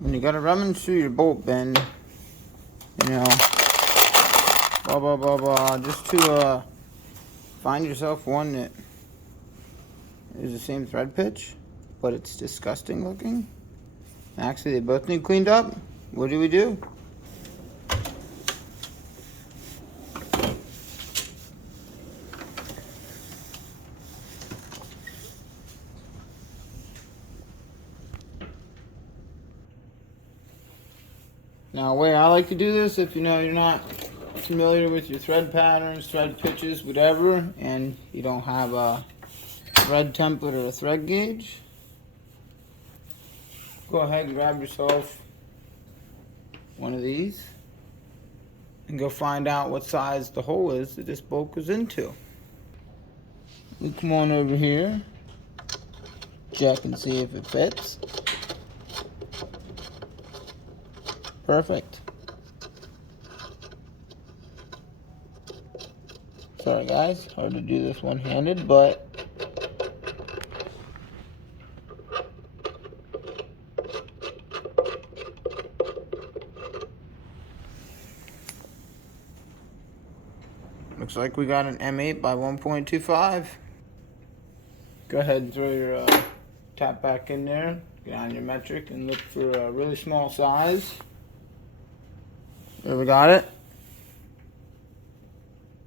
when you gotta rummage through your bolt bin, you know, blah blah blah blah, just to find yourself one that is the same thread pitch, but it's disgusting looking. Actually, they both need cleaned up. What do? Now, the way I like to do this, if you know you're not familiar with your thread patterns, thread pitches, whatever, and you don't have a thread template or a thread gauge, go ahead and grab yourself one of these and go find out what size the hole is that this bolt goes into. We come on over here, check and see if it fits. Perfect. Sorry guys, hard to do this one-handed, but looks like we got an M8 by 1.25. Go ahead and throw your tap back in there, get on your metric, and look for a really small size. There, we got it.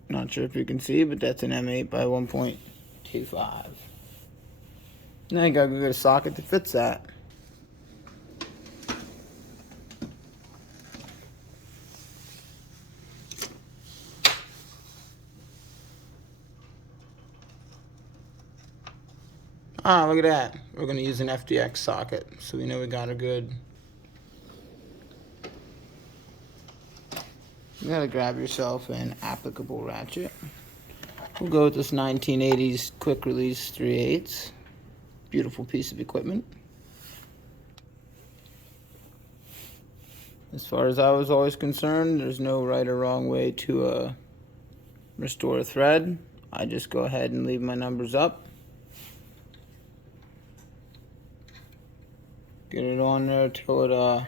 Not sure if you can see, but that's an M8 by 1.25. Now you gotta go get a socket that fits that. Ah, look at that. We're gonna use an FDX socket, so we know we got a good. You gotta grab yourself an applicable ratchet. We'll go with this 1980s quick release 3/8. Beautiful piece of equipment. As far as I was always concerned, there's no right or wrong way to restore a thread. I just go ahead and leave my numbers up. Get it on there till it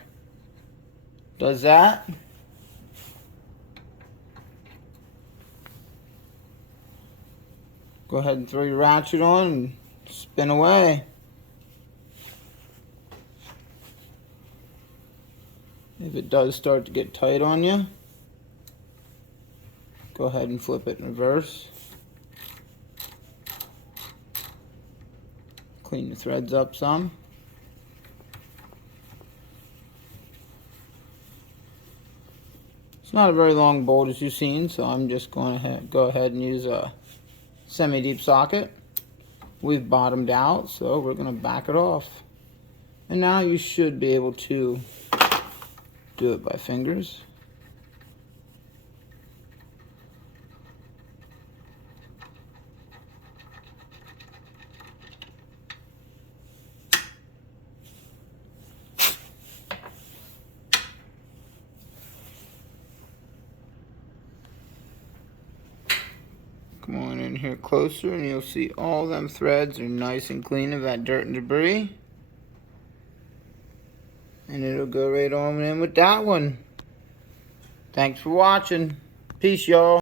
does that. Go ahead and throw your ratchet on and spin away. If it does start to get tight on you, go ahead and flip it in reverse. Clean the threads up some. It's not a very long bolt as you've seen, so I'm just going to go ahead and use a semi-deep socket. We've bottomed out, so we're going to back it off. And now you should be able to do it by fingers. Come on in here closer and you'll see all them threads are nice and clean of that dirt and debris. And it'll go right on in with that one. Thanks for watching. Peace, y'all.